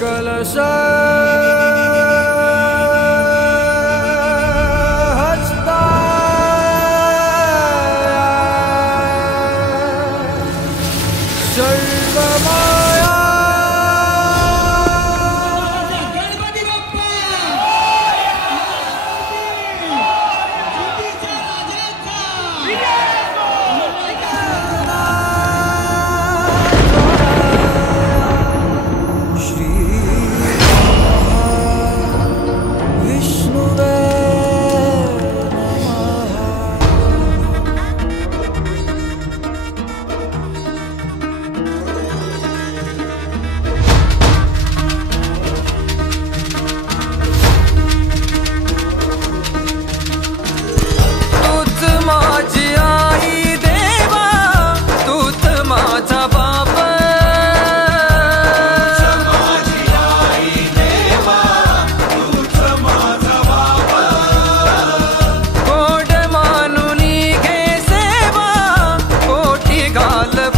कलश हस्ता सर्वमाया गणपती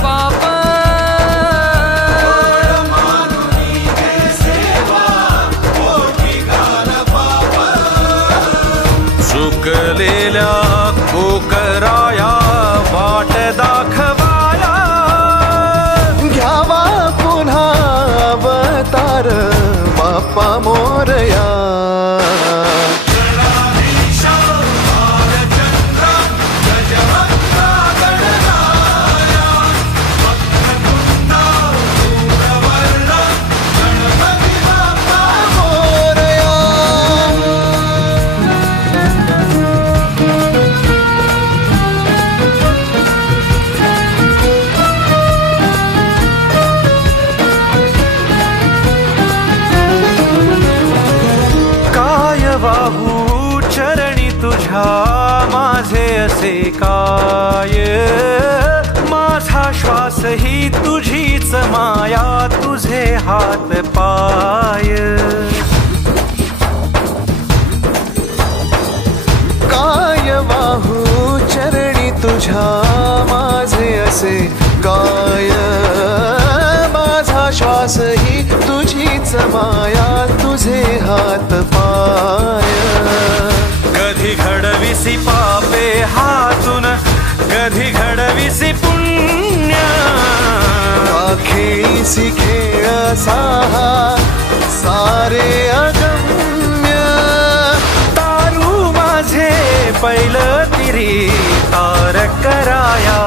बाप्पा चुकलेल्या कोकराया वाट दाखवाया घ्यावा पुन्हा अवतार बाप्पा मोरया वाहू चरणी तुझ्या माझे असे काय माझा श्वास ही तुझीच माया तुझे हात पाय काय वाहू चरणी तुझ्या माझे असे काय माझा श्वास ही तुझीच माया तुझे हात पाय कधी घडविसी पापे हातून कधी घडविसी पुण्य खेळीसी खेळ साहा सारे अगम्य तारू माझे पहिलं तिरी तार कराया